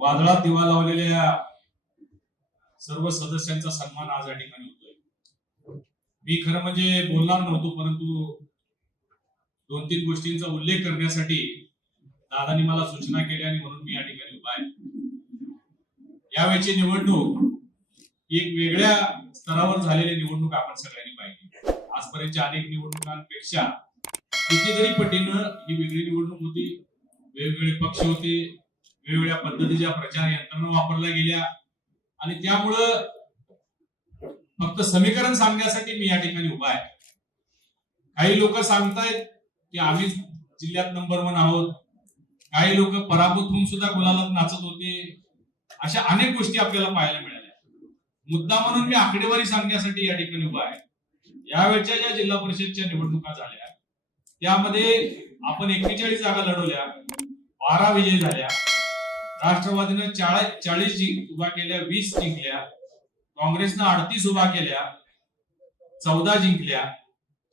वादळात दिवा लावलेल्या सर्व सदस्यांचा सन्मान आज या ठिकाणी होतोय। मी खरं म्हणजे बोलणार नव्हतो, परंतु 2-3 गोष्टींचा उल्लेख करण्यासाठी दादांनी मला सूचना केल्या आणि म्हणून मी या ठिकाणी उभा आहे। यावेळची निवडणूक एक वेगळ्या स्तरावर झालेली निवडणूक आपण सगळ्यांनी पाहिली। आजपर्यंतच्या अनेक निवडणुकांपेक्षा कितीतरी पटीनं ही वेगळी निवडणूक होती। वेगवेगळे पक्ष होते, वेगवेगळ्या पद्धतीच्या प्रचार यंत्रणा वापरल्या गेल्या आणि त्यामुळं फक्त समीकरण सांगण्यासाठी मी या ठिकाणी उभा आहे। काही लोक सांगतायत की आम्ही जिल्ह्यात नंबर 1 आहोत, काही लोक पराभूत होऊन सुद्धा गुलालात नाचत होते। अशा अनेक गोष्टी आपल्याला पाहायला मिळाल्या। मुद्दा म्हणून मी आकडेवारी सांगण्यासाठी या ठिकाणी उभा आहे। यावेळच्या ज्या जिल्हा परिषदच्या निवडणुका झाल्या त्यामध्ये आपण 41 जागा लढवल्या, 12 विजयी झाल्या। राष्ट्रवादीने 40 उभा केल्या, 20 जिंकल्या। काँग्रेसनं 38 उभा केल्या, 14 जिंकल्या।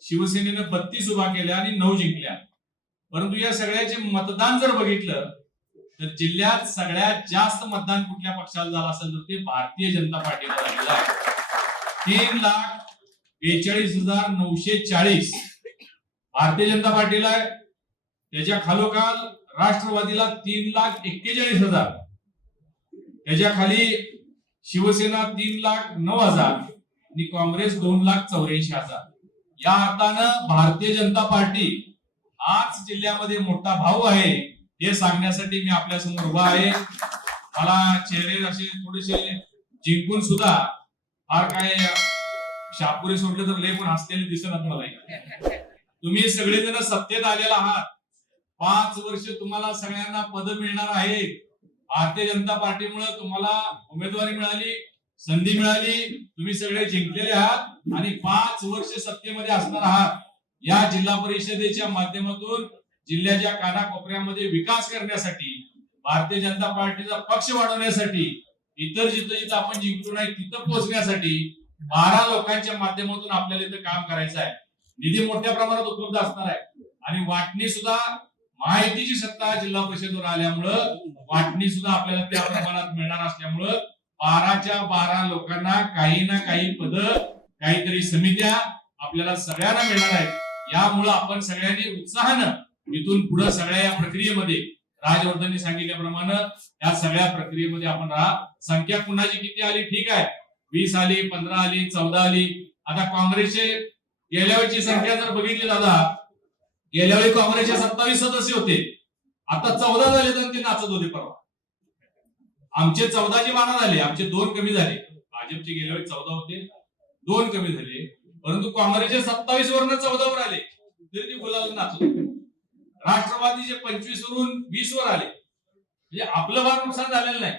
शिवसेनेने 32 उभा केल्या आणि 9 जिंकल्या। परंतु या सगळ्याचे मतदान जर बघितलं तर जिल्ह्यात सगळ्यात जास्त मतदान कुठल्या पक्षाला झालं असेल तर ते भारतीय जनता पार्टीला झालेलं आहे। 3,42,940 भारतीय जनता पार्टीला आहे। त्याच्या खालोखाल राष्ट्रवादीला 3,41,000, त्याच्या खाली शिवसेना 3,09,000 आणि काँग्रेस 2,84,000। या अर्थानं भारतीय जनता पार्टी आज जिल्ह्यामध्ये मोठा भाऊ आहे हे सांगण्यासाठी मी आपल्या समोर उभा आहे। मला चेहरे असे थोडेसे जिंकून सुद्धा फार काय शापुरे सोडले तर लय पण हसलेले दिसत मला। तुम्ही सगळेजण सत्तेत आलेला आहात, 5 वर्ष तुम्हाला सगळ्यांना पद मिळणार आहे। भारतीय जनता पार्टीमुळे तुम्हाला उमेदवारी मिळाली, संधी मिळाली, तुम्ही सगळे जिंकलेले आहात आणि 5 वर्ष सत्तेमध्ये असणार आहात। या जिल्हा परिषदेच्या माध्यमातून जिल्ह्याच्या कानाकोपऱ्यामध्ये विकास करण्यासाठी, भारतीय जनता पार्टीचा पक्ष वाढवण्यासाठी, इतर जिथं आपण जिंकलो नाही तिथं पोहोचण्यासाठी 12 लोकांच्या माध्यमातून आपल्याला इथं काम करायचं आहे। निधी मोठ्या प्रमाणात उपलब्ध असणार आहे आणि वाटणी सुद्धा माहितीची सत्ता जिल्हा परिषदेवर आल्यामुळं वाटणी सुद्धा आपल्याला त्या प्रमाणात मिळणार असल्यामुळं 12च्या 12 लोकांना काही ना काही पद, काहीतरी समित्या आपल्याला सगळ्यांना मिळणार आहेत। यामुळे आपण सगळ्यांनी उत्साहानं इथून पुढे सगळ्या या प्रक्रियेमध्ये राजवर्धनने सांगितल्याप्रमाणे या सगळ्या प्रक्रियेमध्ये आपण राहा। संख्या कुणाची किती आली ठीक आहे, 20 आली, 15 आली, 14 आली। आता काँग्रेसचे गेल्या वेळची संख्या जर बघितली दादा, गेल्या वेळी काँग्रेसचे 27 सदस्य होते, आता 14 झाले तर ते नाचत होते परवा। आमचे 14चे 12 झाले, आमचे 2 कमी झाले। भाजपचे गेल्या वेळी 14 होते, 2 कमी झाले, परंतु काँग्रेसचे 27 वरनं 14 वर आले तरी ते गुलाल नाचत होते। राष्ट्रवादीचे 25 वरून 20 वर आले, म्हणजे आपलं फार नुकसान झालेलं नाही।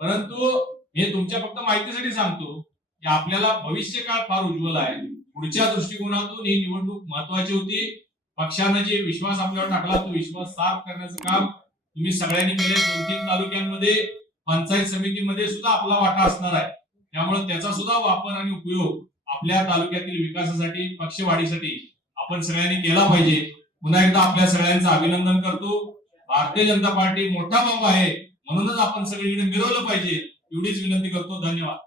परंतु हे तुमच्या फक्त माहितीसाठी सांगतो की आपल्याला भविष्य काळ फार उज्ज्वल आहे। पुढच्या दृष्टिकोनातून ही निवडणूक महत्वाची होती। पक्षाने जे विश्वास आपल्यावर टाकला तो विश्वास साफ करण्याचं काम तुम्ही सगळ्यांनी केले। 2-3 तालुक्यांमध्ये पंचायत समितीमध्ये सुद्धा आपला वाटा असणार आहे, त्यामुळे त्याचा सुद्धा वापर आणि उपयोग आपल्या तालुक्यातील विकासासाठी, पक्षवाढीसाठी आपण सगळ्यांनी केला पाहिजे। पुन्हा एकदा आपल्या सगळ्यांचं अभिनंदन करतो। भारतीय जनता पार्टी मोठा भाऊ आहे म्हणूनच आपण सगळीकडे मिरवलं पाहिजे एवढीच विनंती करतो। धन्यवाद।